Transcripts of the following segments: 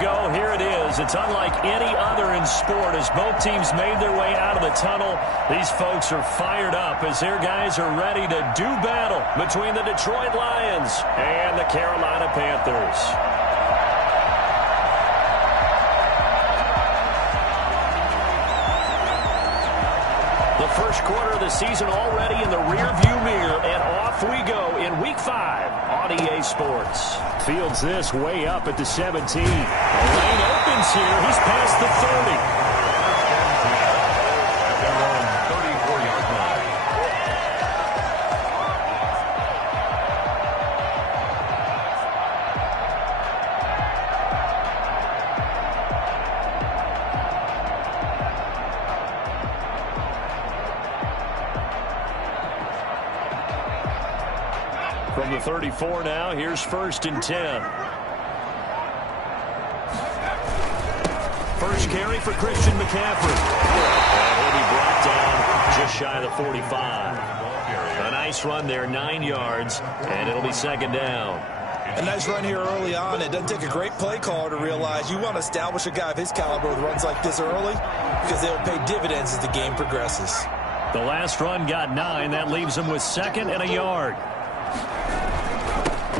Go, here it is. It's unlike any other in sport as both teams made their way out of the tunnel. These folks are fired up as their guys are ready to do battle between the Detroit Lions and the Carolina Panthers. The first quarter of the season already in the rearview mirror, and off we go in Week 5 on EA Sports. Fields this way up at the 17. The lane opens here. He's past the 30. At their own 34-yard line. From the 34 now, here's 1st and 10. First carry for Christian McCaffrey. And he'll be brought down just shy of the 45. A nice run there, 9 yards, and it'll be 2nd down. A nice run here early on. It doesn't take a great play caller to realize you want to establish a guy of his caliber with runs like this early because they'll pay dividends as the game progresses. The last run got 9. That leaves him with 2nd and a yard.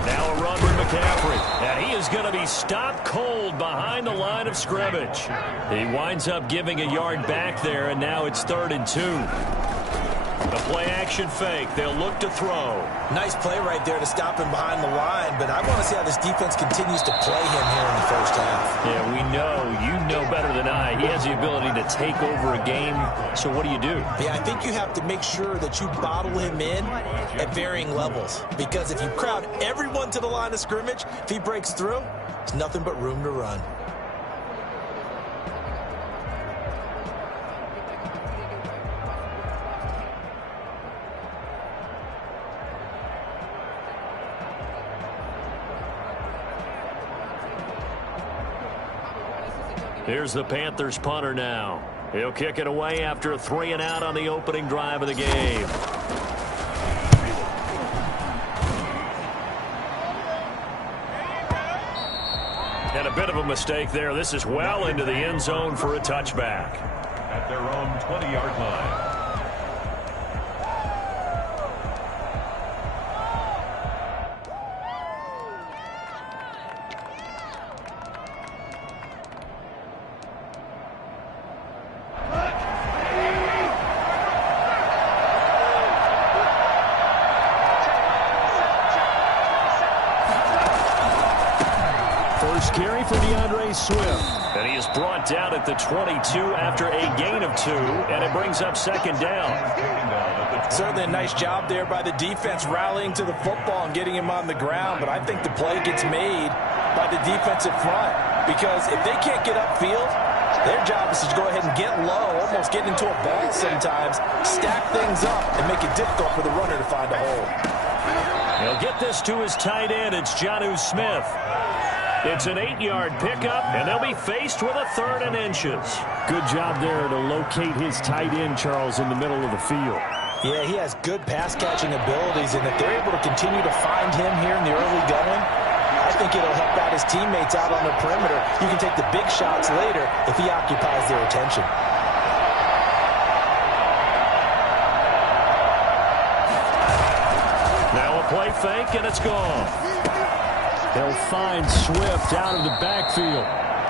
Now a run with McCaffrey, and he is going to be stopped cold behind the line of scrimmage. He winds up giving a yard back there, and now it's 3rd and 2. The play-action fake. They'll look to throw. Nice play right there to stop him behind the line, but I want to see how this defense continues to play him here in the first half. Yeah, we know. You know better than I. He has the ability to take over a game, so what do you do? Yeah, I think you have to make sure that you bottle him in at varying levels, because if you crowd everyone to the line of scrimmage, if he breaks through, there's nothing but room to run. Here's the Panthers punter now. He'll kick it away after a 3-and-out on the opening drive of the game. And a bit of a mistake there. This is well into the end zone for a touchback. At their own 20-yard line. Carry for Swift. And he is brought down at the 22 after a gain of 2, and it brings up 2nd down. Certainly a nice job there by the defense rallying to the football and getting him on the ground, but I think the play gets made by the defensive front because if they can't get upfield, their job is to go ahead and get low, almost get into a ball sometimes, stack things up, and make it difficult for the runner to find a hole. He'll get this to his tight end. It's Jonnu Smith. It's an 8-yard pickup, and they'll be faced with a 3rd and inches. Good job there to locate his tight end, Charles, in the middle of the field. Yeah, he has good pass-catching abilities, and if they're able to continue to find him here in the early going, I think it'll help out his teammates out on the perimeter. You can take the big shots later if he occupies their attention. Now a play fake, and it's gone. They'll find Swift out of the backfield.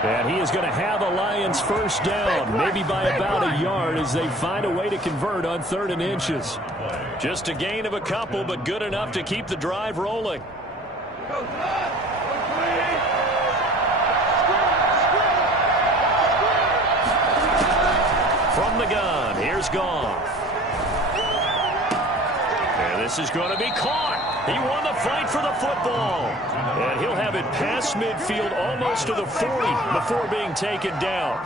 And he is going to have the Lions first down, maybe by about a yard as they find a way to convert on 3rd and inches. Just a gain of a couple, but good enough to keep the drive rolling. From the gun, here's Goff. And this is going to be caught. He won the fight for the football. And he'll have it past midfield almost to the 40 before being taken down.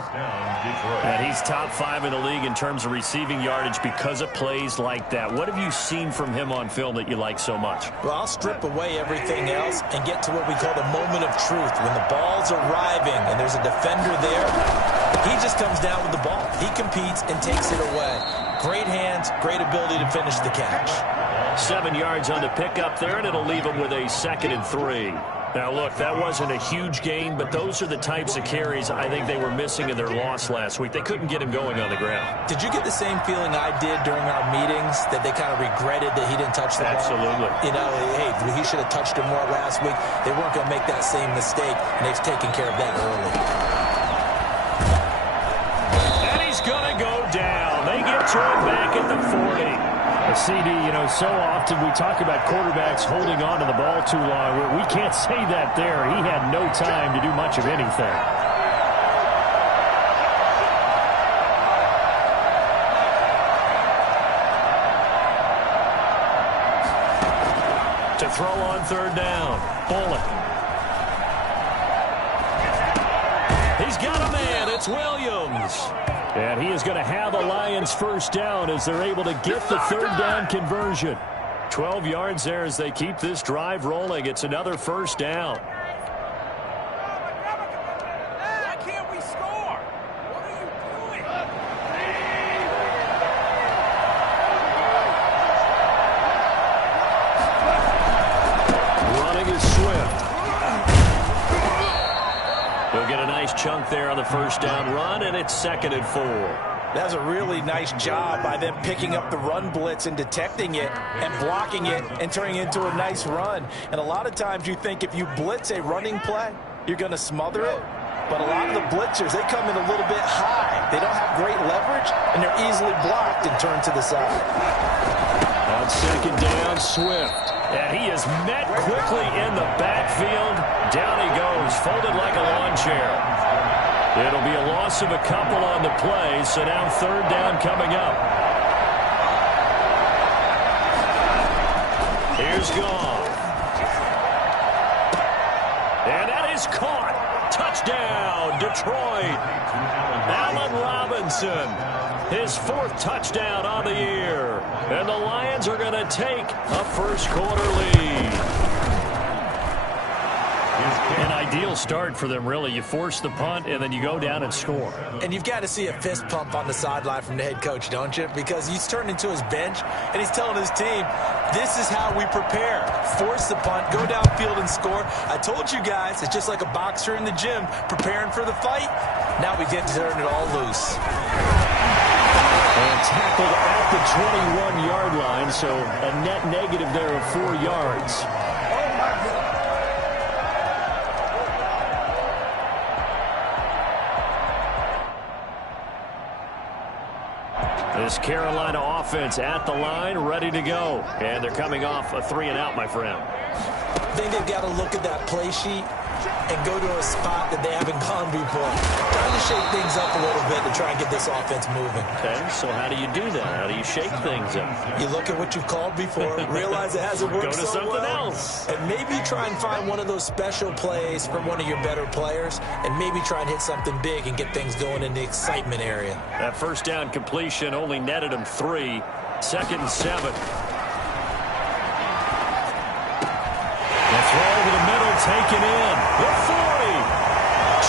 And he's top 5 in the league in terms of receiving yardage because of plays like that. What have you seen from him on film that you like so much? Well, I'll strip away everything else and get to what we call the moment of truth. When the ball's arriving and there's a defender there, he just comes down with the ball. He competes and takes it away. Great hands, great ability to finish the catch. 7 yards on the pickup there, and it'll leave him with a 2nd and 3. Now, look, that wasn't a huge gain, but those are the types of carries I think they were missing in their loss last week. They couldn't get him going on the ground. Did you get the same feeling I did during our meetings, that they kind of regretted that he didn't touch the ball? Absolutely. You know, hey, he should have touched it more last week. They weren't going to make that same mistake, and they've taken care of that early. And he's going to go down. They get to him back at the 40. A CD, you know, so often we talk about quarterbacks holding on to the ball too long. We can't say that there. He had no time to do much of anything. To throw on third down. Bullock. He's got a man. It's Williams. And he is going to have a Lions first down as they're able to get the third down conversion. 12 yards there as they keep this drive rolling. It's another first down. Why can't we score? What are you doing? Running is Swift. He'll get a nice chunk there on the first down run, and it's 2nd and 4. That's a really nice job by them picking up the run blitz and detecting it and blocking it and turning it into a nice run. And a lot of times you think if you blitz a running play, you're going to smother it. But a lot of the blitzers, they come in a little bit high. They don't have great leverage, and they're easily blocked and turned to the side. On 2nd down, Swift. And he is met quickly in the backfield. Down he goes, folded like a lawn chair. It'll be a loss of a couple on the play, so now third down coming up. Here's Goff. And that is caught. Touchdown, Detroit. Allen Robinson. His 4th touchdown on the year. And the Lions are going to take a first-quarter lead. An ideal start for them, really. You force the punt, and then you go down and score. And you've got to see a fist pump on the sideline from the head coach, don't you? Because he's turned into his bench, and he's telling his team, this is how we prepare. Force the punt, go downfield and score. I told you guys, it's just like a boxer in the gym preparing for the fight. Now we get to turn it all loose. And tackled at the 21-yard line, so a net negative there of 4 yards. This Carolina offense at the line, ready to go. And they're coming off a 3-and-out, my friend. I think they've got to look at that play sheet and go to a spot that they haven't gone before. Trying to shake things up a little bit to try and get this offense moving. Okay, so how do you do that? How do you shake things up? You look at what you've called before, realize it hasn't worked Go to so something well, else. and maybe try and find one of those special plays from one of your better players, and maybe try and hit something big and get things going in the excitement area. That first down completion only netted him 3. 2nd and 7. The throw over the middle, taken in. The 40,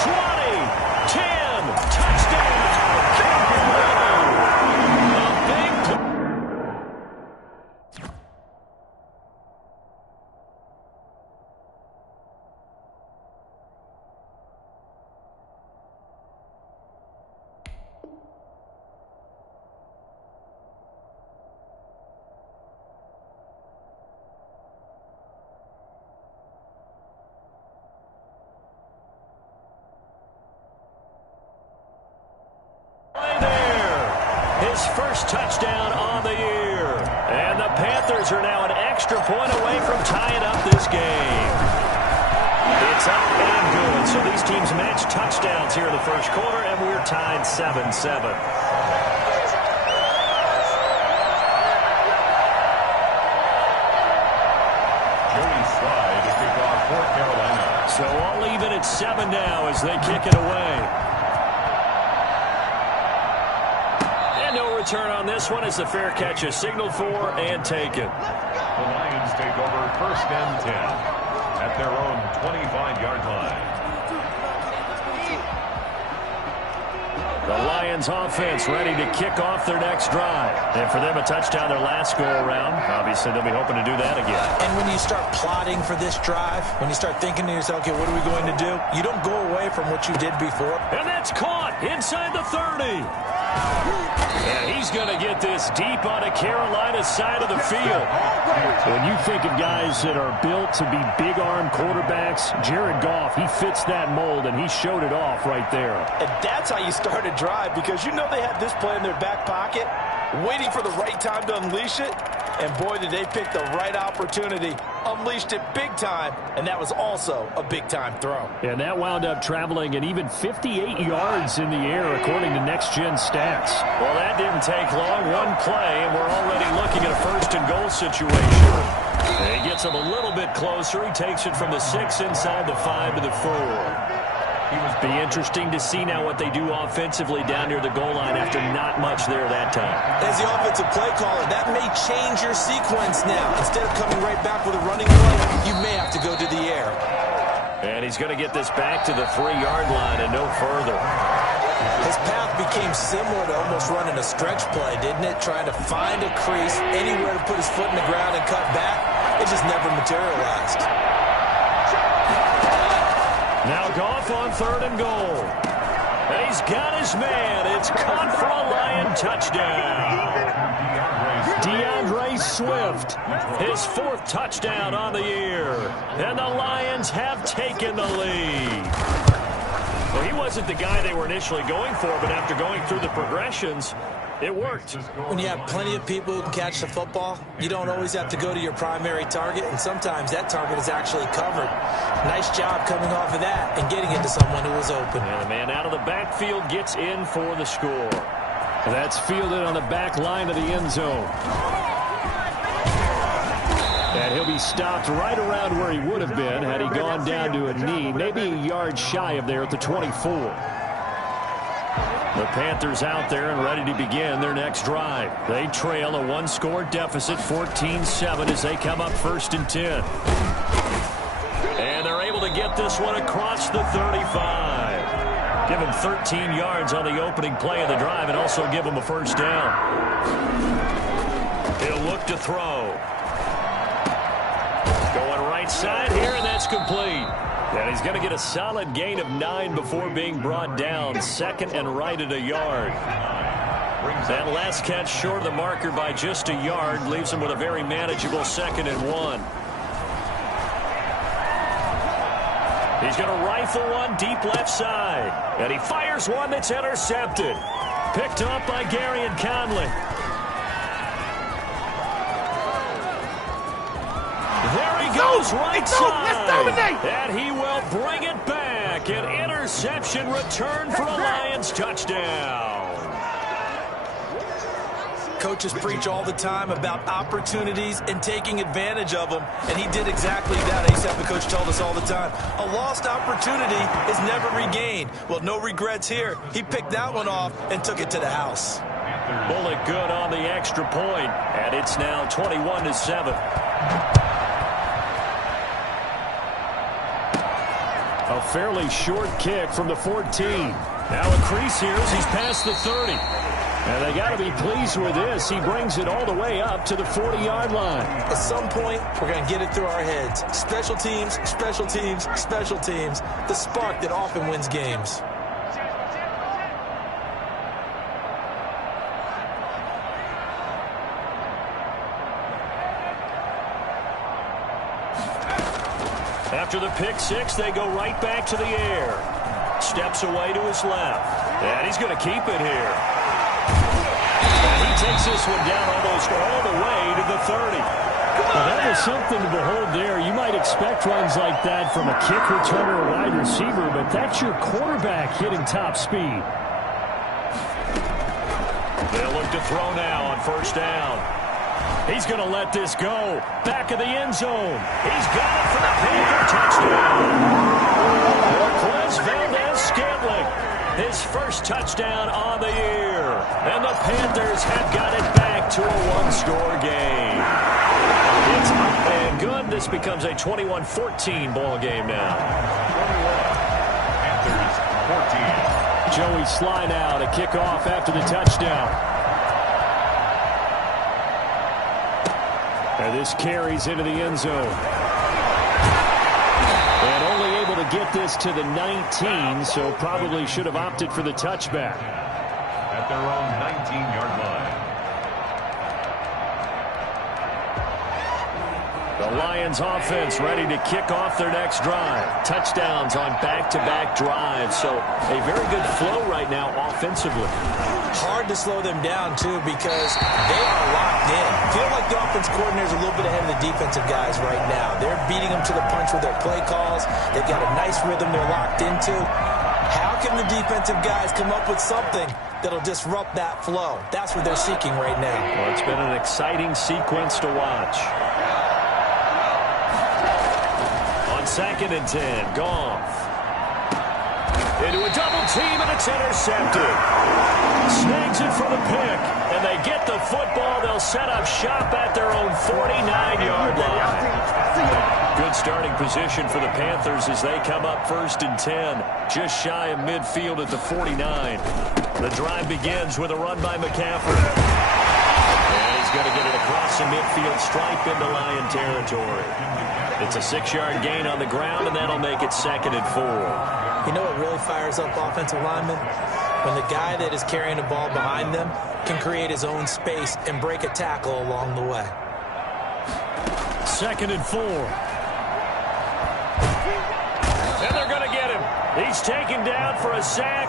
20, 10, touchdown. A big play. His first touchdown on the year. And the Panthers are now an extra point away from tying up this game. It's up and good. So these teams match touchdowns here in the first quarter, and we're tied 7-7. So all even at 7 now as they kick it away. And no return on this one as the fair catch is signaled for and taken. The Lions take over 1st and 10 at their own 25-yard line. The Lions Lions offense ready to kick off their next drive. And for them, a touchdown their last go-around. Obviously, they'll be hoping to do that again. And when you start plotting for this drive, when you start thinking to yourself, okay, what are we going to do? You don't go away from what you did before. And that's caught inside the 30. And he's going to get this deep on the Carolina side of the field. When you think of guys that are built to be big-arm quarterbacks, Jared Goff, he fits that mold, and he showed it off right there. And that's how you start a drive, because you know they had this play in their back pocket, waiting for the right time to unleash it. And boy, did they pick the right opportunity. Unleashed it big time, and that was also a big-time throw. And that wound up traveling an even 58 yards in the air, according to next-gen stats. Well, that didn't take long. One play, and we're already looking at a first-and-goal situation. And he gets him a little bit closer. He takes it from the 6 inside the 5 to the 4. Be interesting to see now what they do offensively down near the goal line after not much there that time. As the offensive play caller, that may change your sequence now. Instead of coming right back with a running play, you may have to go to the air. And he's going to get this back to the 3-yard line and no further. His path became similar to almost running a stretch play, didn't it? Trying to find a crease, anywhere to put his foot in the ground and cut back. It just never materialized. Now Goff on 3rd and goal. And he's got his man. It's caught for a Lion touchdown. DeAndre Swift, his 4th touchdown on the year. And the Lions have taken the lead. Well, he wasn't the guy they were initially going for, but after going through the progressions, it worked. When you have plenty of people who can catch the football, you don't always have to go to your primary target, and sometimes that target is actually covered. Nice job coming off of that and getting it to someone who was open. And the man out of the backfield gets in for the score. That's fielded on the back line of the end zone. And he'll be stopped right around where he would have been had he gone down to a knee, maybe a yard shy of there at the 24. The Panthers out there and ready to begin their next drive. They trail a 1-score deficit, 14-7, as they come up 1st and 10. And they're able to get this one across the 35. Give him 13 yards on the opening play of the drive and also give him a first down. He'll look to throw. Going right side here, and that's complete. And he's going to get a solid gain of 9 before being brought down. 2nd and right at a yard. That last catch short of the marker by just a yard leaves him with a very manageable 2nd and 1. He's going to rifle one deep left side. And he fires one that's intercepted. Picked up by Gary and Conley. There he goes, right side. Let's dominate. And he will bring it back. An interception return for a Lions touchdown. Coaches preach all the time about opportunities and taking advantage of them, and he did exactly that. ASAP, the coach told us all the time, a lost opportunity is never regained. Well, no regrets here. He picked that one off and took it to the house. Bullet good on the extra point, and it's now 21-7. A fairly short kick from the 14. Now a crease here as he's past the 30. And they got to be pleased with this. He brings it all the way up to the 40-yard line. At some point, we're going to get it through our heads. Special teams, special teams, special teams. The spark that often wins games. After the pick six, they go right back to the air. Steps away to his left. And he's going to keep it here. And he takes this one down almost all the way to the 30. Well, that was something to behold there. You might expect runs like that from a kick returner or wide receiver, but that's your quarterback hitting top speed. They'll look to throw now on first down. He's going to let this go. Back of the end zone. He's got it for the Panther touchdown. Marquez Valdez-Scantling, his first touchdown on the year. And the Panthers have got it back to a one-score game. It's up and good. This becomes a 21-14 ball game now. 21. Panthers 14. Joey Sly now to kick off after the touchdown. And this carries into the end zone. And only able to get this to the 19, so probably should have opted for the touchback. At their own 19-yard line. The Lions offense ready to kick off their next drive. Touchdowns on back-to-back drives, so a very good flow right now offensively. Hard to slow them down, too, because they are locked in. Feel like the offense coordinator is a little bit ahead of the defensive guys right now. They're beating them to the punch with their play calls. They've got a nice rhythm they're locked into. How can the defensive guys come up with something that'll disrupt that flow? That's what they're seeking right now. Well, it's been an exciting sequence to watch. On 2nd and 10, Goff. Into a double team, and it's intercepted. Snags it for the pick, and they get the football. They'll set up shop at their own 49-yard line. Good starting position for the Panthers as they come up 1st and 10, just shy of midfield at the 49. The drive begins with a run by McCaffrey. And he's going to get it across the midfield stripe into Lion territory. It's a 6-yard gain on the ground, and that'll make it 2nd and 4. You know what really fires up offensive linemen? When the guy that is carrying the ball behind them can create his own space and break a tackle along the way. 2nd and 4. And they're going to get him. He's taken down for a sack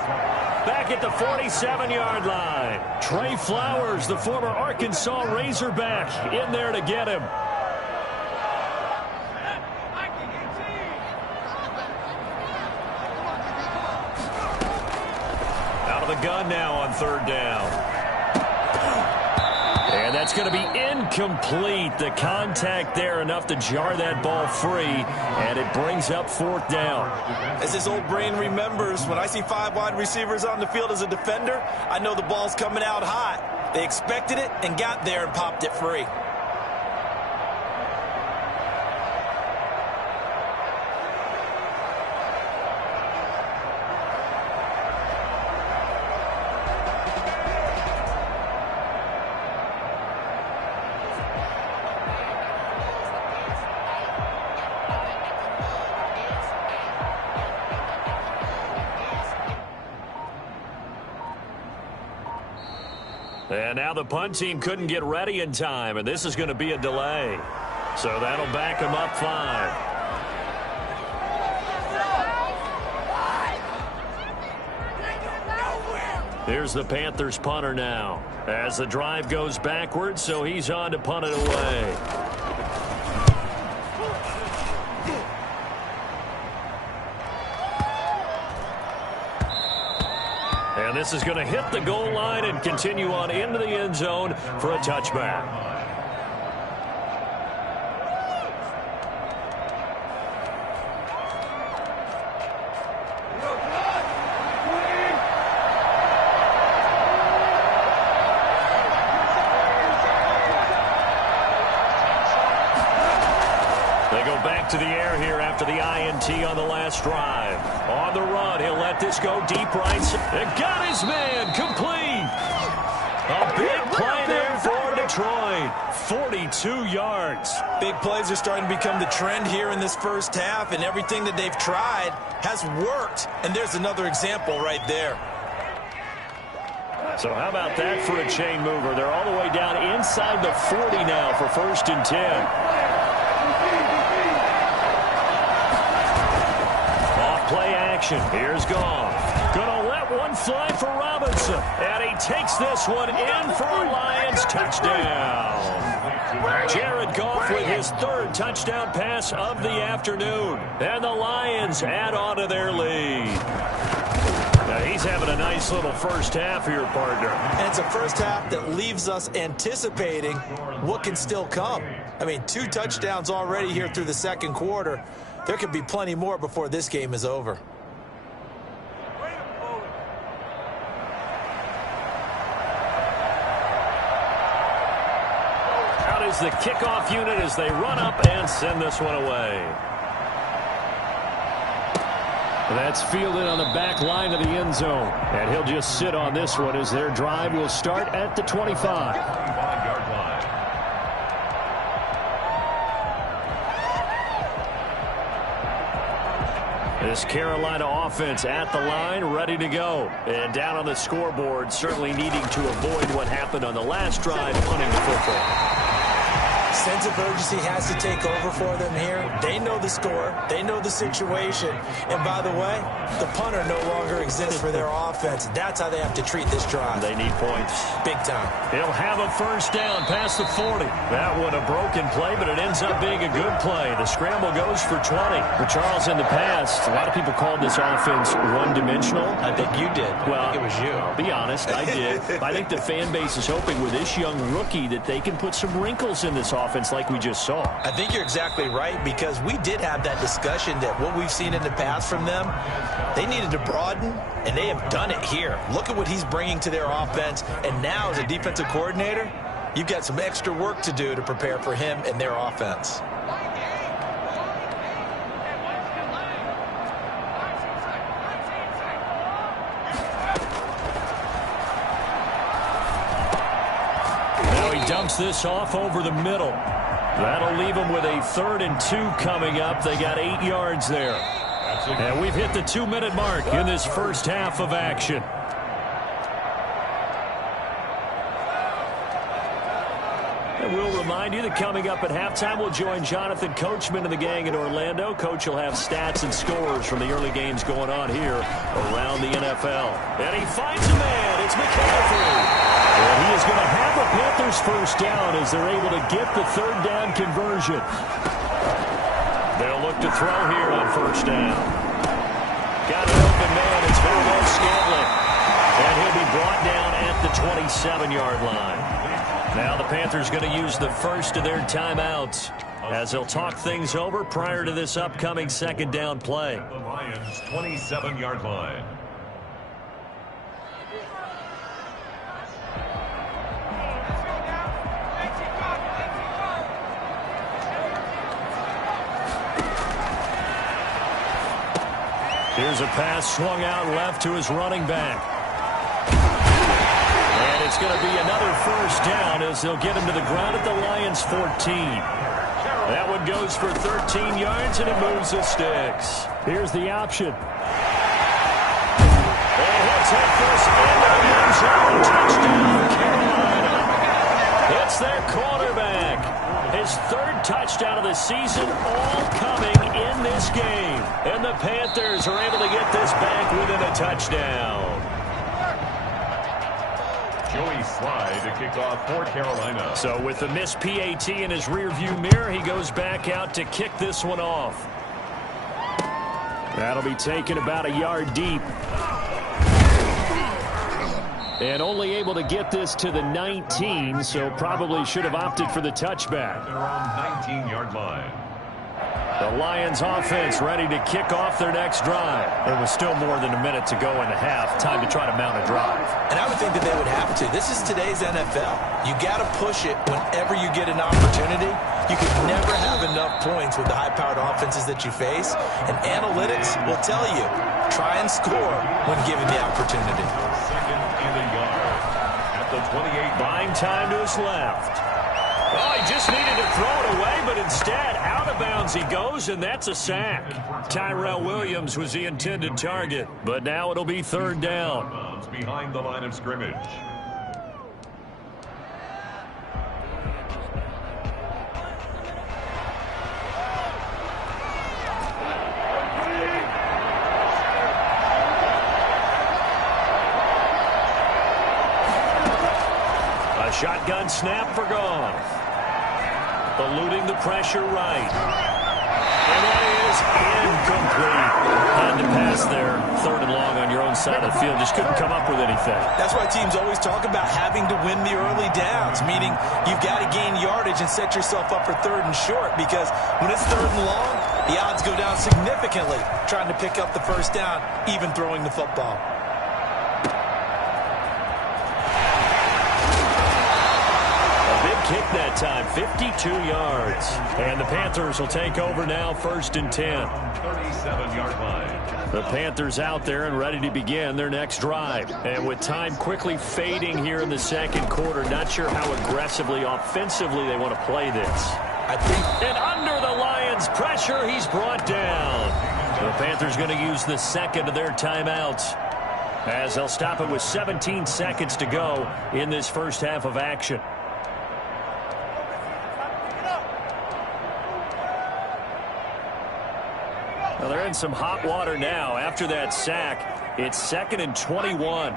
back at the 47-yard line. Trey Flowers, the former Arkansas Razorback, in there to get him. Gun now on 3rd down. And that's going to be incomplete. The contact there enough to jar that ball free, and it brings up 4th down. As his old brain remembers, when I see 5 wide receivers on the field as a defender, I know the ball's coming out hot. They expected it and got there and popped it free. And now the punt team couldn't get ready in time, and this is going to be a delay. So that'll back them up 5. Here's the Panthers punter now as the drive goes backwards, so he's on to punt it away. And this is going to hit the goal line and continue on into the end zone for a touchback. They go back to the air here after the INT on the last drive. On the run, he'll let this go deep right. And got his man complete. A big play there for Detroit. 42 yards. Big plays are starting to become the trend here in this first half, and everything that they've tried has worked. And there's another example right there. So how about that for a chain mover? They're all the way down inside the 40 now for 1st and 10. Play action. Here's Goff. Gonna let one fly for Robinson. And he takes this one in for a Lions touchdown. Jared Goff with his 3rd touchdown pass of the afternoon. And the Lions add on to their lead. Now he's having a nice little first half here, partner. And it's a first half that leaves us anticipating what can still come. I mean, 2 touchdowns already here through the 2nd quarter. There could be plenty more before this game is over. Out is the kickoff unit as they run up and send this one away. That's fielded on the back line of the end zone. And he'll just sit on this one as their drive will start at the 25. 25-yard line. This Carolina offense at the line, ready to go. And down on the scoreboard, certainly needing to avoid what happened on the last drive, punting the football. Sense of urgency has to take over for them here. They know the score. They know the situation. And by the way, the punter no longer exists for their offense. That's how they have to treat this drive. They need points. Big time. He'll have a first down past the 40. That one a broken play, but it ends up being a good play. The scramble goes for 20. For Charles, in the past, a lot of people called this offense one-dimensional. I think you did. Well, I think it was you. I'll be honest, I did. I think the fan base is hoping with this young rookie that they can put some wrinkles in this offense like we just saw. I think you're exactly right, because we did have that discussion that what we've seen in the past from them, they needed to broaden, and they have done it here. Look at what he's bringing to their offense, and now as a defensive coordinator, you've got some extra work to do to prepare for him and their offense. Dumps this off over the middle. That'll leave them with a 3rd and 2 coming up. They got 8 yards there. And we've hit the 2-minute mark in this first half of action. And we'll remind you that coming up at halftime, we'll join Jonathan Coachman and the gang in Orlando. Coach will have stats and scores from the early games going on here around the NFL. And he finds a man. It's McCaffrey. And he is going to have the Panthers first down as they're able to get the 3rd down conversion. They'll look to throw here on first down. Got an open man. It's Valdes-Scantling. And he'll be brought down at the 27-yard line. Now the Panthers going to use the first of their timeouts as they'll talk things over prior to this upcoming 2nd down play. The Lions' 27-yard line. Here's a pass swung out left to his running back. And it's going to be another first down as they'll get him to the ground at the Lions' 14. That one goes for 13 yards, and it moves the sticks. Here's the option. And he'll take this into the end zone. Touchdown, Carolina. It's their quarterback. His 3rd touchdown of the season, all coming in this game. And the Panthers are able to get this back within a touchdown. Joey Slye to kick off for Carolina. So with the missed PAT in his rearview mirror, he goes back out to kick this one off. That'll be taken about a yard deep. And only able to get this to the 19, so probably should have opted for the touchback. Their own 19-yard line. The Lions offense ready to kick off their next drive. There was still more than a minute to go in the half. Time to try to mount a drive. And I would think that they would have to. This is today's NFL. You got to push it whenever you get an opportunity. You can never have enough points with the high-powered offenses that you face. And analytics will tell you, try and score when given the opportunity. 2nd and a yard at the 28. Buying time to his left. Oh, he just needed to throw it away, but instead, out of bounds he goes, and that's a sack. Tyrell Williams was the intended target, but now it'll be 3rd down. Behind the line of scrimmage. A shotgun snap for Goff. Eluding the pressure right. And that is incomplete. Had to pass there. 3rd and long on your own side of the field. Just couldn't come up with anything. That's why teams always talk about having to win the early downs, meaning you've got to gain yardage and set yourself up for 3rd and short, because when it's 3rd and long, the odds go down significantly trying to pick up the first down, even throwing the football. Kick that time, 52 yards. And the Panthers will take over now, 1st and 10. 37-yard line. The Panthers out there and ready to begin their next drive. And with time quickly fading here in the second quarter, not sure how aggressively, offensively they want to play this. And under the Lions' pressure, he's brought down. The Panthers going to use the second of their timeouts, as they'll stop it with 17 seconds to go in this first half of action. Well, they're in some hot water now. After that sack, it's 2nd and 21.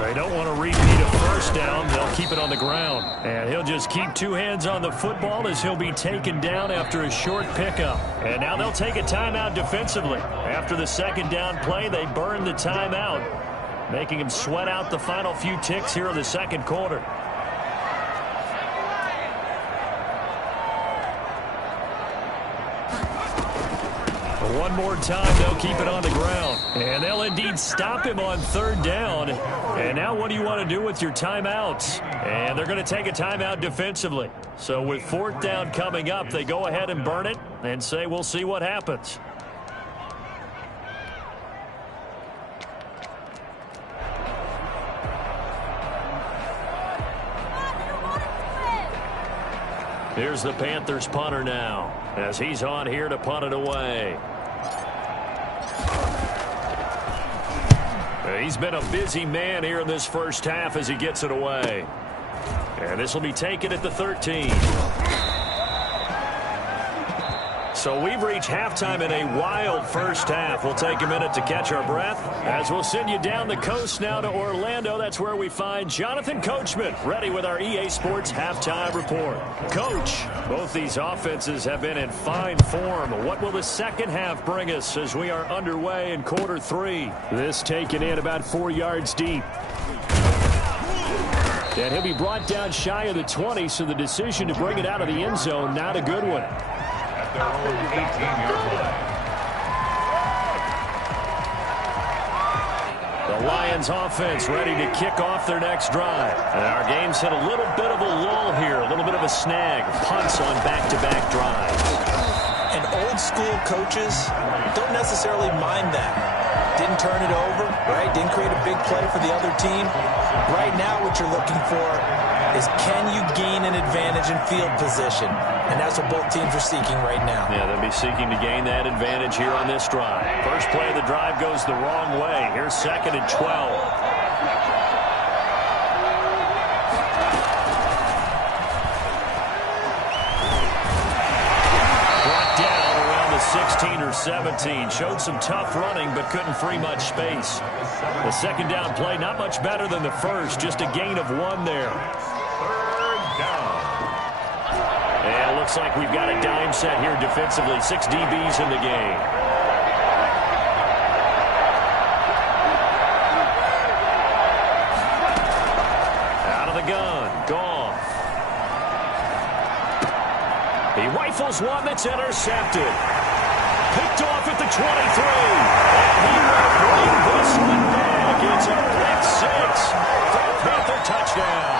They don't want to repeat a first down. They'll keep it on the ground. And he'll just keep two hands on the football as he'll be taken down after a short pickup. And now they'll take a timeout defensively. After the second down play, they burn the timeout, making him sweat out the final few ticks here in the second quarter. One more time, they'll keep it on the ground. And they'll indeed stop him on third down. And now what do you want to do with your timeouts? And they're going to take a timeout defensively. So with fourth down coming up, they go ahead and burn it and say, we'll see what happens. Here's the Panthers punter now, as he's on here to punt it away. He's been a busy man here in this first half as he gets it away. And this will be taken at the 13. So we've reached halftime in a wild first half. We'll take a minute to catch our breath as we'll send you down the coast now to Orlando. That's where we find Jonathan Coachman ready with our EA Sports halftime report. Coach, both these offenses have been in fine form. What will the second half bring us as we are underway in quarter 3? This taken in about 4 yards deep. And he'll be brought down shy of the 20, so the decision to bring it out of the end zone, not a good one. Their own 18-yard line. The Lions offense ready to kick off their next drive. And our game's hit a little bit of a lull here, a little bit of a snag. Punts on back-to-back drives. And old school coaches don't necessarily mind that. Didn't turn it over, right? Didn't create a big play for the other team. Right now what you're looking for is, can you gain an advantage in field position? And that's what both teams are seeking right now. Yeah, they'll be seeking to gain that advantage here on this drive. First play of the drive goes the wrong way. Here's 2nd and 12. Brought down around the 16 or 17. Showed some tough running, but couldn't free much space. The second down play, not much better than the first. Just a gain of 1 there. And it looks like we've got a dime set here defensively. 6 DBs in the game. Out of the gun. Goff. He rifles one that's intercepted. Picked off at the 23. And he will bring this one back. It's a pick 6 for a Panther touchdown.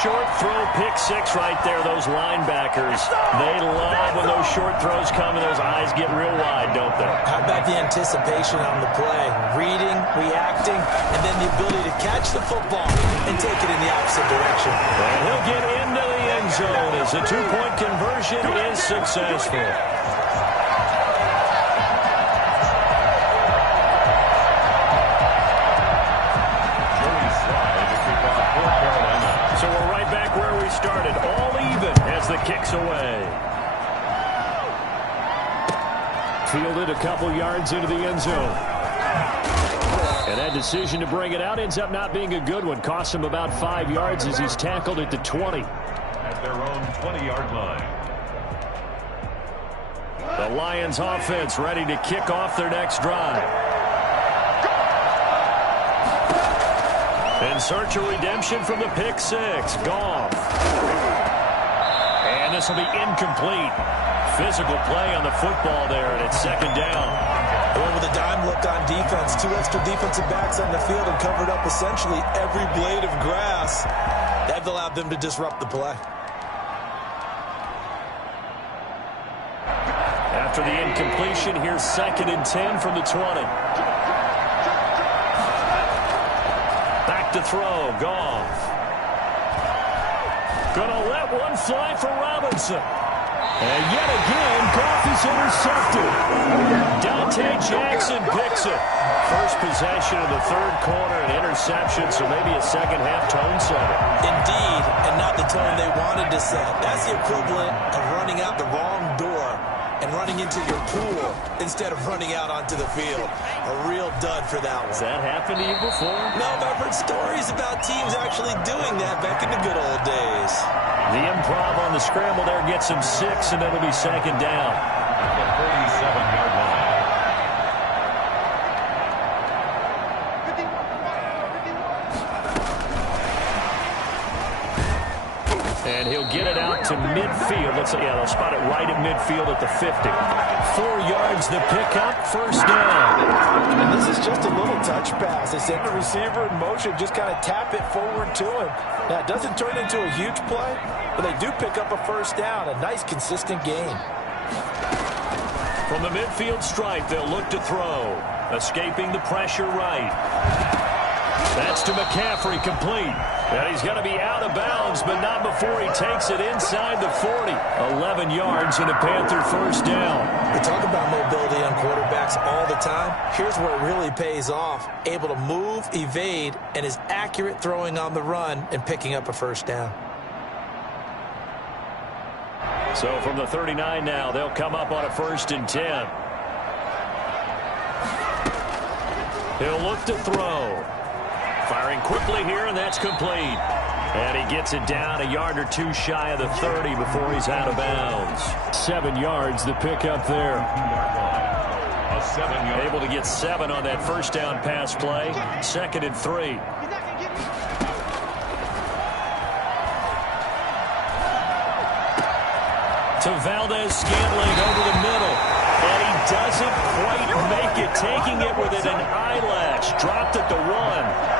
Short throw, pick 6 right there. Those linebackers, they love when those short throws come and those eyes get real wide, don't they? How about the anticipation on the play? Reading, reacting, and then the ability to catch the football and take it in the opposite direction. And he'll get into the end zone as the 2-point conversion is successful. So we're right back where we started, all even as the kick's away. Fielded a couple yards into the end zone. And that decision to bring it out ends up not being a good one. Costs him about 5 yards as he's tackled at the 20. At their own 20-yard line. The Lions offense ready to kick off their next drive. In search of redemption from the pick 6. Goff. And this will be incomplete. Physical play on the football there, and it's 2nd down. Well, with a dime look on defense, 2 extra defensive backs on the field and covered up essentially every blade of grass. That allowed them to disrupt the play. after the incompletion. Here's 2nd and 10 from the 20. Back to throw. Goff. Gonna let one fly for Robinson. And yet again, Goff is intercepted. Dante Jackson picks it. First possession of the 3rd quarter, an interception, so maybe a second-half tone setter. Indeed, and not the tone they wanted to set. That's the equivalent of running out the wrong door and running into your pool instead of running out onto the field. A real dud for that one. Has that happened to you before? No, I've heard stories about teams actually doing that back in the good old days. The improv on the scramble there gets him 6, and it'll be 2nd down. At the 37-yard line. And he'll get it out to midfield. They'll spot it right at midfield at the 50. 4 yards the pickup, 1st down. And this is just a little touch pass. They send the receiver in motion, just kind of tap it forward to him. Now, it doesn't turn into a huge play, but they do pick up a 1st down. A nice, consistent gain. From the midfield stripe, they'll look to throw. Escaping the pressure right. That's to McCaffrey, complete. And he's going to be out of bounds, but not before he takes it inside the 40. 11 yards and a Panther 1st down. We talk about mobility on quarterbacks all the time. Here's where it really pays off. Able to move, evade, and is accurate throwing on the run and picking up a 1st down. So from the 39 now, they'll come up on a 1st and 10. He'll look to throw. Firing quickly here, and that's complete. And he gets it down a yard or 2 shy of the 30 before he's out of bounds. 7 yards, the pickup there. A 7-yard. Able to get 7 on that 1st down pass play. 2nd and 3. To Valdez-Scantling over the middle. And he doesn't quite make it. Taking it within an eyelash. Dropped at the 1.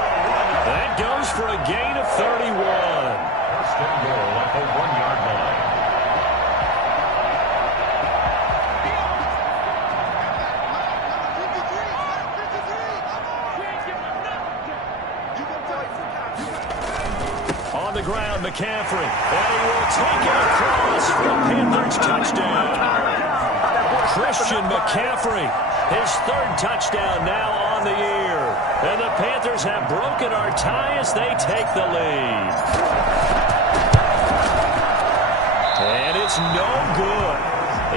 That goes for a gain of 31. 1st and goal at the 1-yard line. On the ground, McCaffrey. And he will take it across for a Panthers touchdown. Christian McCaffrey, his 3rd touchdown now on the year. And the Panthers have broken our tie as they take the lead. And it's no good.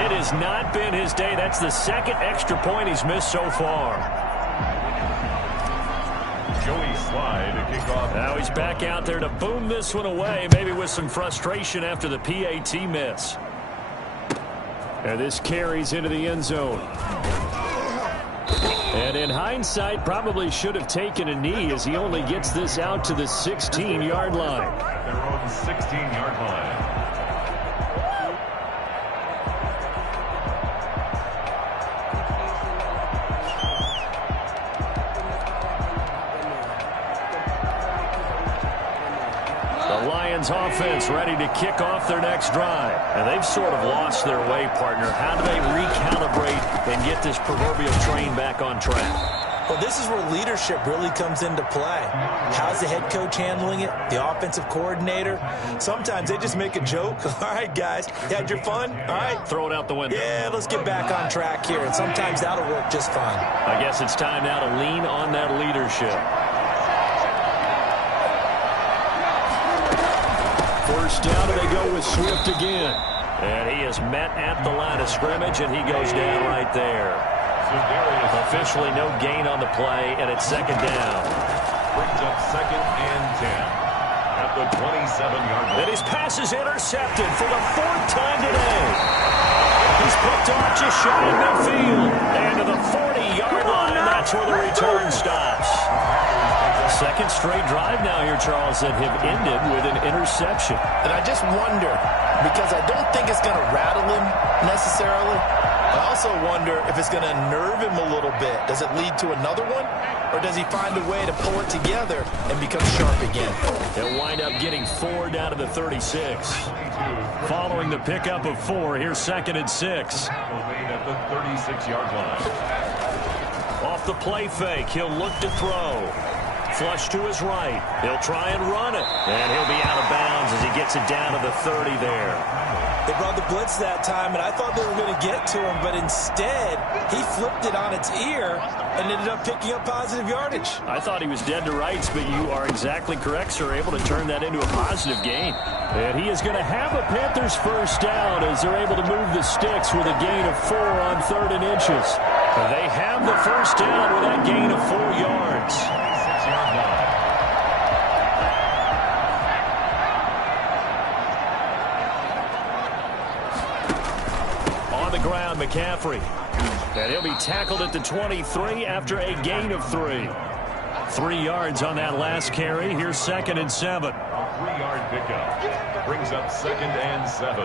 It has not been his day. That's the 2nd extra point he's missed so far. Joey Slye to kick off. Now he's back out there to boom this one away, maybe with some frustration after the PAT miss. And this carries into the end zone. And in hindsight, probably should have taken a knee as he only gets this out to the 16-yard line. At their own 16-yard line. The Lions offense ready to kick off their next drive. And they've sort of lost their way, partner. How do they recalibrate and get this proverbial train back on track? Well, this is where leadership really comes into play. How's the head coach handling it? The offensive coordinator? Sometimes they just make a joke. All right, guys, you had your fun? All right. Throw it out the window. Yeah, let's get back on track here. And sometimes that'll work just fine. I guess it's time now to lean on that leadership. 1st down, and they go with Swift again. And he is met at the line of scrimmage, and he goes down right there. Officially no gain on the play, and it's 2nd down. Brings up 2nd and 10 at the 27-yard line. And his pass is intercepted for the 4th time today. He's picked off just shy of midfield. And to the 40-yard line, that's where the return stops. 2nd straight drive now here, Charles, that have ended with an interception. And I just wonder, because I don't think it's going to rattle him necessarily. I also wonder if it's going to nerve him a little bit. Does it lead to another one? Or does he find a way to pull it together and become sharp again? He'll wind up getting 4 down to the 36. Following the pickup of 4, here's 2nd and 6. Made at the 36-yard line. Off the play fake, he'll look to throw. Flush to his right. He'll try and run it. And he'll be out of bounds as he gets it down to the 30 there. They brought the blitz that time, and I thought they were going to get to him, but instead, he flipped it on its ear and ended up picking up positive yardage. I thought he was dead to rights, but you are exactly correct, sir. Able to turn that into a positive gain. And he is going to have a Panthers first down as they're able to move the sticks with a gain of 4 on 3rd and inches. They have the first down with that gain of 4 yards. On the ground, McCaffrey. And he'll be tackled at the 23 after a gain of 3. 3 yards on that last carry. Here's 2nd and 7. A 3-yard pickup brings up 2nd and 7.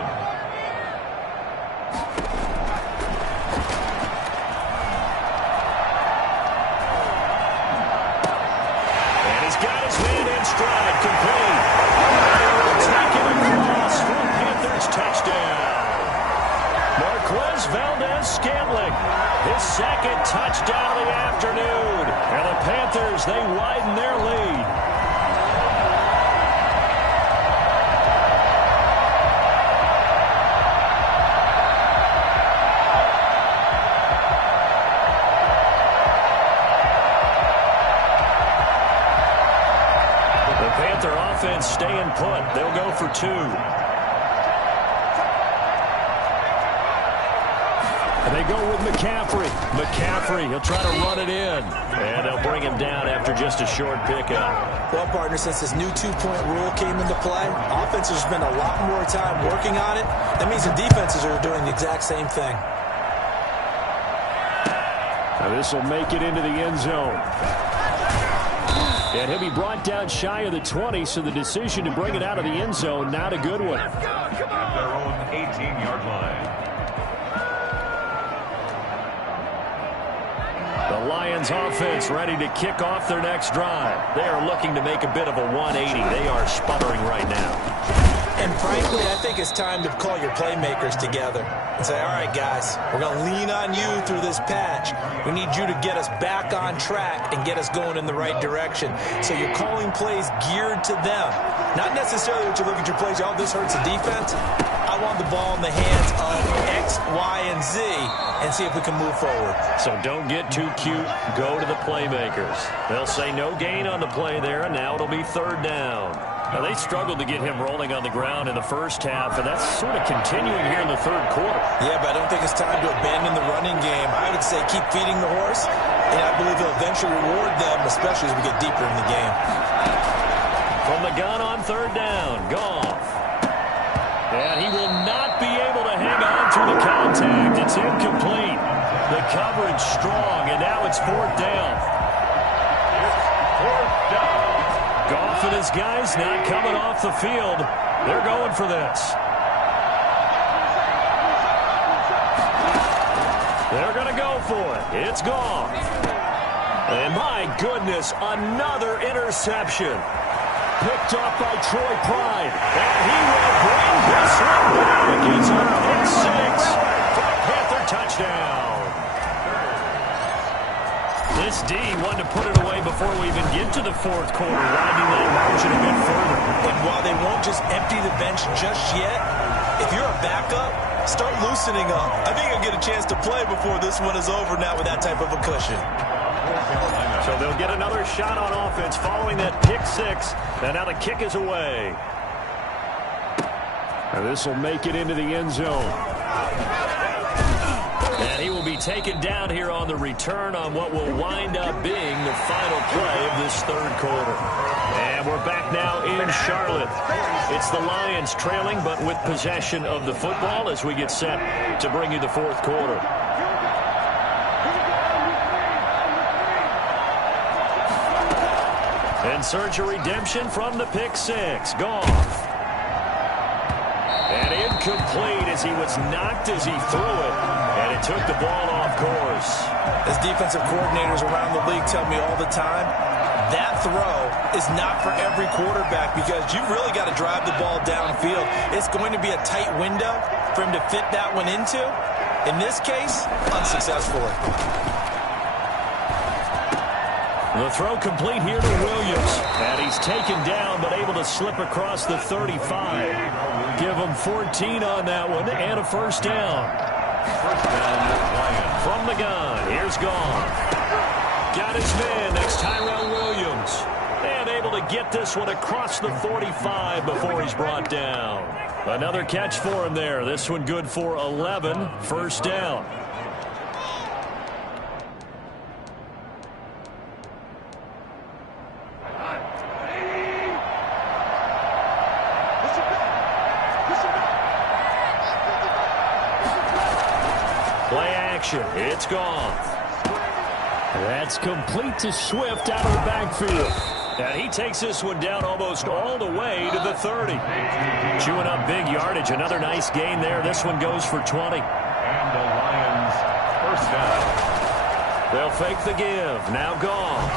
And he's got his man in stride, complete. Taken across for a Panthers touchdown. Marquez Valdez-Scantling, his 2nd touchdown of the afternoon. And the Panthers, they widen their lead. The Panther offense staying put. They'll go for 2. They go with McCaffrey. McCaffrey, he'll try to run it in. And they'll bring him down after just a short pickup. Well, partner, since this new 2-point rule came into play, offenses spend a lot more time working on it. That means the defenses are doing the exact same thing. Now this will make it into the end zone. And he'll be brought down shy of the 20, so the decision to bring it out of the end zone, not a good one. At their own 18-yard line. The Lions offense ready to kick off their next drive. They are looking to make a bit of a 180. They are sputtering right now. And frankly, I think it's time to call your playmakers together and say, all right, guys, we're going to lean on you through this patch. We need you to get us back on track and get us going in the right direction. So you're calling plays geared to them. Not necessarily what you look at your plays, oh, this hurts the defense. I want the ball in the hands of X, Y, and Z and see if we can move forward. So don't get too cute. Go to the playmakers. They'll say no gain on the play there, and now it'll be 3rd down. Now, they struggled to get him rolling on the ground in the first half, and that's sort of continuing here in the 3rd quarter. Yeah, but I don't think it's time to abandon the running game. I would say keep feeding the horse, and I believe he'll eventually reward them, especially as we get deeper in the game. From the gun on 3rd down, Goff. And he will not be able to hang on through the contact. It's incomplete. The coverage strong, and now it's 4th down. Goff and his guys not coming off the field. They're going for this. They're going to go for it. It's Goff. And my goodness, another interception. Picked off by Troy Pride. And he will bring this one back. It's a pick 6 for a Panther touchdown. This D wanted to put it away before we even get to the 4th quarter, winding that margin a bit further. And while they won't just empty the bench just yet, if you're a backup, start loosening up. I think you'll get a chance to play before this one is over now with that type of a cushion. So they'll get another shot on offense following that pick 6. And now the kick is away. And this will make it into the end zone. And he will be taken down here on the return on what will wind up being the final play of this 3rd quarter. And we're back now in Charlotte. It's the Lions trailing, but with possession of the football as we get set to bring you the 4th quarter. In search of redemption from the pick 6. Goff. And incomplete as he was knocked as he threw it. And it took the ball off course. As defensive coordinators around the league tell me all the time, that throw is not for every quarterback because you really got to drive the ball downfield. It's going to be a tight window for him to fit that one into. In this case, unsuccessfully. The throw complete here to Williams. And he's taken down but able to slip across the 35. Give him 14 on that one and a first down. From the gun, here's Gone. Got his man, that's Tyrell Williams. And able to get this one across the 45 before he's brought down. Another catch for him there. This one good for 11. First down. Play action. It's Gone. That's complete to Swift out of the backfield. And he takes this one down almost all the way to the 30. Chewing up big yardage. Another nice gain there. This one goes for 20. And the Lions first down. They'll fake the give. Now Gone.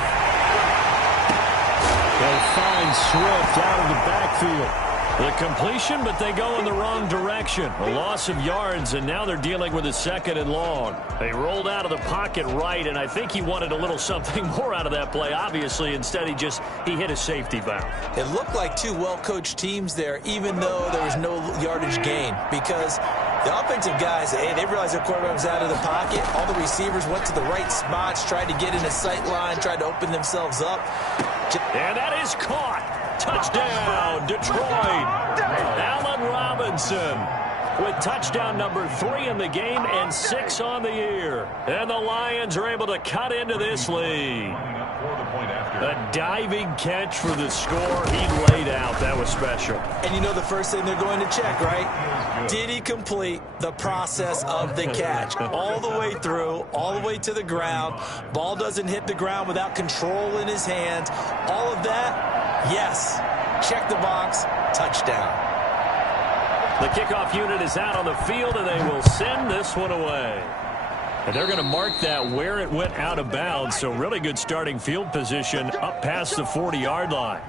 They'll find Swift out of the backfield. The completion, but they go in the wrong direction. A loss of yards, and now they're dealing with a second and long. They rolled out of the pocket right, and I think he wanted a little something more out of that play, obviously. Instead, he hit a safety valve. It looked like two well-coached teams there, even though there was no yardage gain, because the offensive guys, hey, they realized their quarterback was out of the pocket. All the receivers went to the right spots, tried to get in the sight line, tried to open themselves up. And that is caught. Touchdown, Detroit. Allen Robinson with touchdown number 3 in the game and 6 on the year. And the Lions are able to cut into this lead. A diving catch for the score. He laid out. That was special. And you know the first thing they're going to check, right? Did he complete the process of the catch? All the way through, all the way to the ground. Ball doesn't hit the ground without control in his hands. All of that, yes. Check the box. Touchdown. The kickoff unit is out on the field, and they will send this one away. And they're going to mark that where it went out of bounds, so really good starting field position up past the 40-yard line.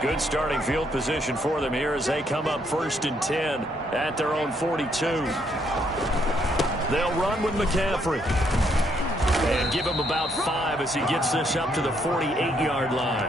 Good starting field position for them here as they come up 1st and 10 at their own 42. They'll run with McCaffrey. And give him about 5 as he gets this up to the 48-yard line.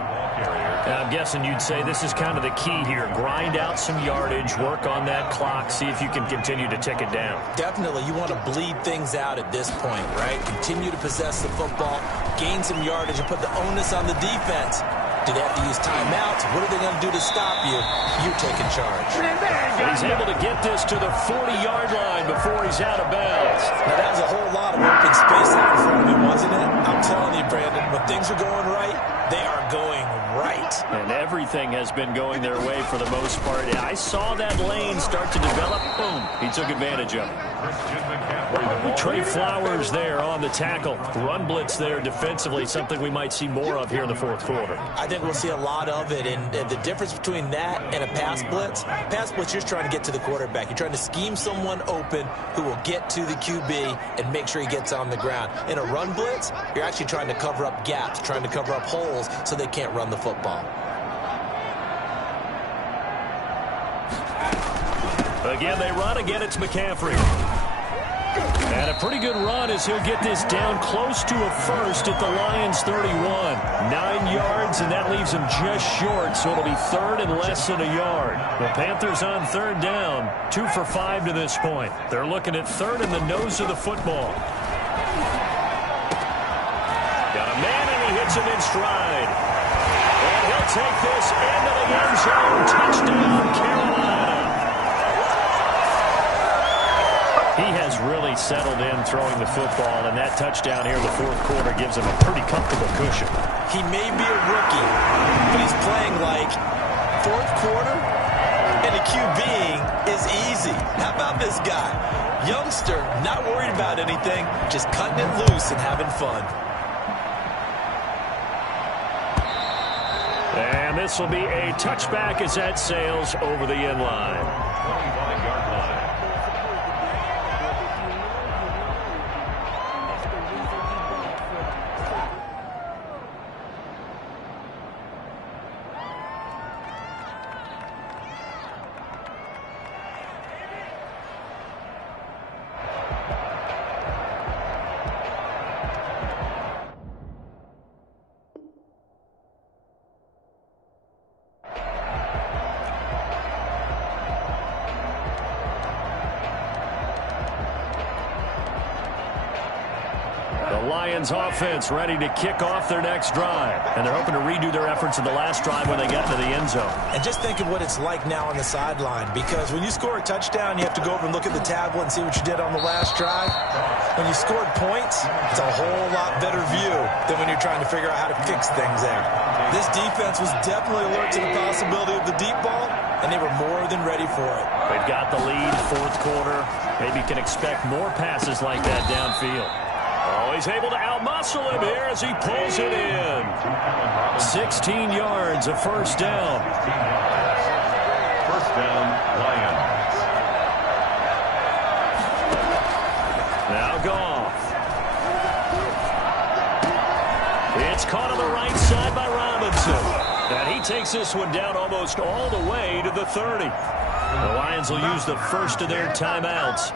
Now, I'm guessing you'd say this is kind of the key here. Grind out some yardage, work on that clock, see if you can continue to tick it down. Definitely. You want to bleed things out at this point, right? Continue to possess the football, gain some yardage, and put the onus on the defense. Do they have to use timeouts? What are they going to do to stop you? You're taking charge. And he's able to get this to the 40-yard line before he's out of bounds. Now, that was a whole lot of open space out in front of him, wasn't it? I'm telling you, Brandon, when things are going right, they are going right. And everything has been going their way for the most part. I saw that lane start to develop. Boom. He took advantage of it. Trey Flowers there on the tackle. Run blitz there defensively, something we might see more of here in the 4th quarter. I think we'll see a lot of it, and the difference between that and a pass blitz, you're trying to get to the quarterback. You're trying to scheme someone open who will get to the QB and make sure he gets on the ground. In a run blitz, you're actually trying to cover up gaps, trying to cover up holes so they can't run the football. Again, they run. Again, it's McCaffrey. And a pretty good run as he'll get this down close to a first at the Lions' 31. 9 yards, and that leaves him just short, so it'll be 3rd and less than a yard. The Panthers on 3rd down, 2 for 5 to this point. They're looking at 3rd in the nose of the football. Got a man, and he hits him in stride. And he'll take this into the end zone. Touchdown, Carolina. He has really settled in throwing the football, and that touchdown here in the 4th quarter gives him a pretty comfortable cushion. He may be a rookie, but he's playing like 4th quarter, and the QBing is easy. How about this guy? Youngster, not worried about anything, just cutting it loose and having fun. And this will be a touchback as that sails over the end line. 25-yard line. Lions offense ready to kick off their next drive. And they're hoping to redo their efforts in the last drive when they got into the end zone. And just think of what it's like now on the sideline, because when you score a touchdown, you have to go over and look at the tablet and see what you did on the last drive. When you scored points, it's a whole lot better view than when you're trying to figure out how to fix things there. This defense was definitely alert to the possibility of the deep ball, and they were more than ready for it. They've got the lead, fourth quarter. Maybe can expect more passes like that downfield. Oh, he's able to outmuscle him here as he pulls it in. 16 yards, a first down. First down, Lions. Now Goff. It's caught on the right side by Robinson. And he takes this one down almost all the way to the 30. The Lions will use the first of their timeouts.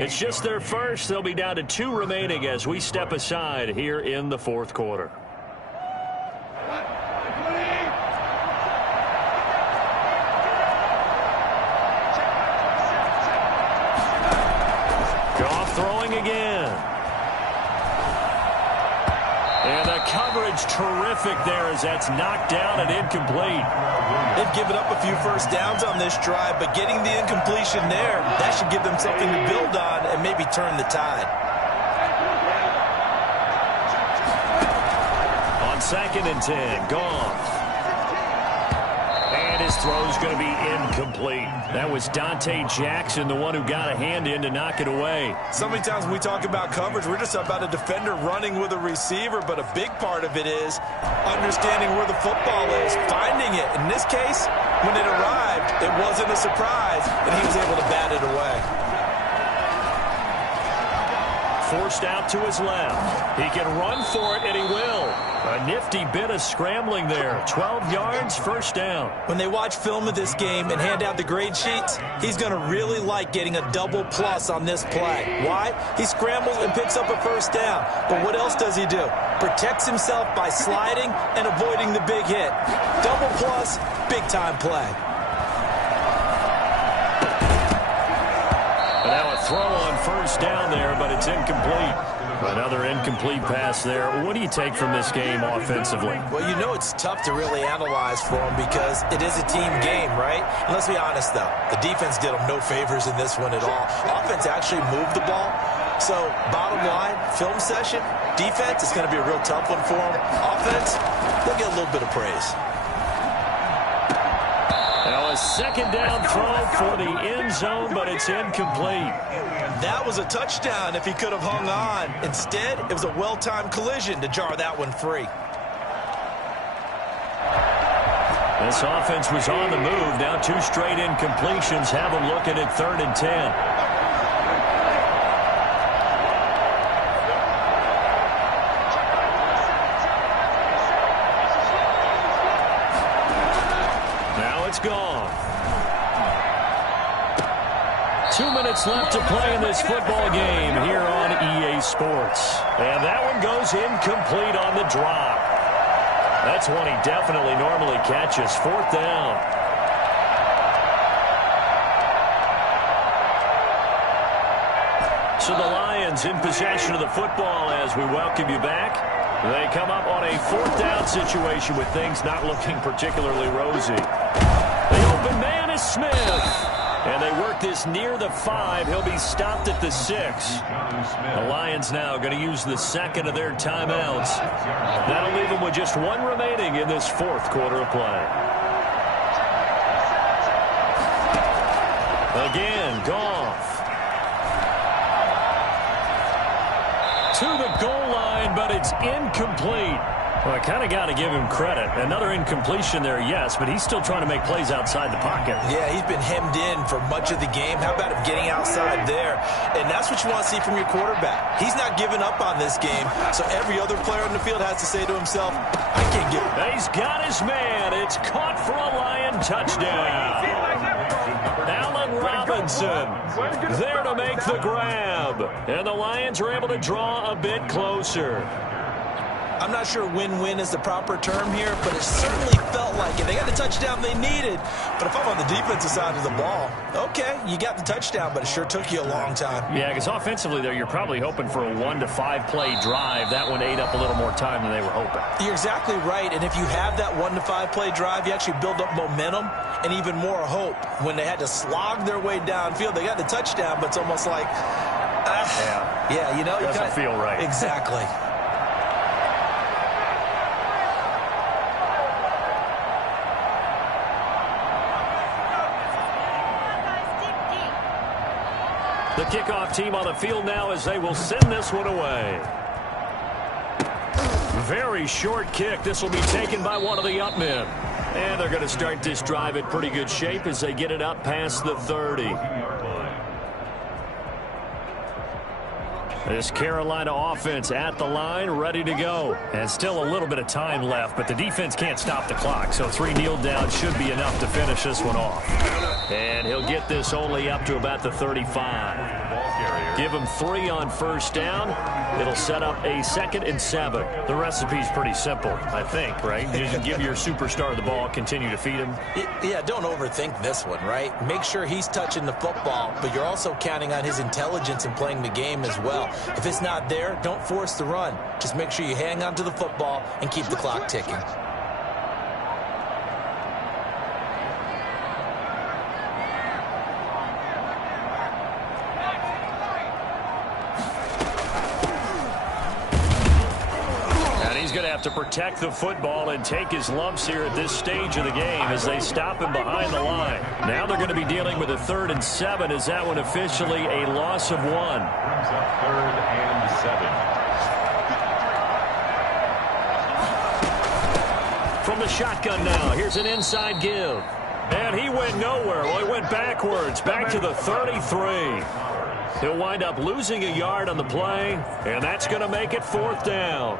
It's just their first. They'll be down to 2 remaining as we step aside here in the fourth quarter. Goff throwing again. And the coverage terrific there as that's knocked down and incomplete. They've given up a few first downs on this drive, but getting the incompletion there, that should give them something to build on and maybe turn the tide. On 2nd and 10, Goff. And his throw's going to be incomplete. That was Dante Jackson, the one who got a hand in to knock it away. So many times when we talk about coverage, we're just about a defender running with a receiver, but a big part of it is understanding where the football is, finding it. In this case, when it arrived, it wasn't a surprise, and he was able to bat it away. Forced out to his left. He can run for it, and he will. A nifty bit of scrambling there. 12 yards, first down. When they watch film of this game and hand out the grade sheets, he's going to really like getting a double plus on this play. Why? He scrambles and picks up a first down. But what else does he do? Protects himself by sliding and avoiding the big hit. Double plus, big-time play. And now a throw on first down there, but it's incomplete. Another incomplete pass there. What do you take from this game offensively? Well, you know it's tough to really analyze for them because it is a team game, right? And let's be honest, though. The defense did them no favors in this one at all. Offense actually moved the ball. So, bottom line, film session, defense is going to be a real tough one for them. Offense, they'll get a little bit of praise. Now a second down throw for the end zone, but it's incomplete. That was a touchdown if he could have hung on. Instead, it was a well-timed collision to jar that one free. This offense was on the move. Now 2 straight incompletions have them looking at 3rd and 10. Now it's gone. 2 minutes left to play in this football game here on EA Sports. And that one goes incomplete on the drop. That's one he definitely normally catches. 4th down. So the Lions in possession of the football as we welcome you back. They come up on a 4th down situation with things not looking particularly rosy. The open man is Smith. And they work this near the 5. He'll be stopped at the 6. The Lions now going to use the second of their timeouts. That'll leave them with just 1 remaining in this 4th quarter of play. Again, Goff. To the goal line, but it's incomplete. Well, I kind of got to give him credit. Another incompletion there, yes, but he's still trying to make plays outside the pocket. Yeah, he's been hemmed in for much of the game. How about him getting outside there? And that's what you want to see from your quarterback. He's not giving up on this game, so every other player on the field has to say to himself, I can't give up. He's got his man. It's caught for a Lion touchdown. Allen Robinson there to make the grab. And the Lions are able to draw a bit closer. I'm not sure win-win is the proper term here, but it certainly felt like it. They got the touchdown they needed. But if I'm on the defensive side of the ball, okay, you got the touchdown, but it sure took you a long time. Yeah, because offensively there, you're probably hoping for a 1 to 5 play drive. That one ate up a little more time than they were hoping. You're exactly right, and if you have that 1 to 5 play drive, you actually build up momentum and even more hope. When they had to slog their way downfield, they got the touchdown, but it's almost like, yeah, you know, you doesn't feel right. Exactly. The kickoff team on the field now as they will send this one away. Very short kick. This will be taken by one of the up men. And they're going to start this drive in pretty good shape as they get it up past the 30. This Carolina offense at the line, ready to go. And still a little bit of time left, but the defense can't stop the clock. So 3 kneel down should be enough to finish this one off. And he'll get this only up to about the 35. Give him 3 on first down. It'll set up a 2nd and 7. The recipe's pretty simple, I think, right? You just give your superstar the ball, continue to feed him. Yeah, don't overthink this one, right? Make sure he's touching the football, but you're also counting on his intelligence in playing the game as well. If it's not there, don't force the run. Just make sure you hang on to the football and keep the clock ticking. To protect the football and take his lumps here at this stage of the game as they stop him behind the line. Now they're going to be dealing with a 3rd and 7 as that one officially a loss of 1. Brings up 3rd and 7. From the shotgun now, here's an inside give. And he went nowhere. Well, he went backwards, back to the 33. He'll wind up losing a yard on the play, and that's going to make it 4th down.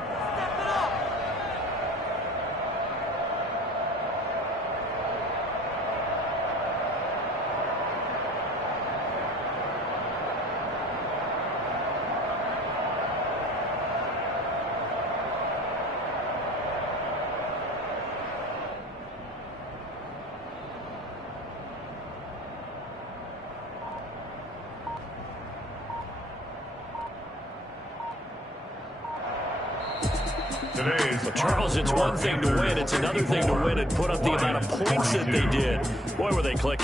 Charles, it's one thing to win. It's another thing to win and put up the amount of points that they did. Boy, were they clicking.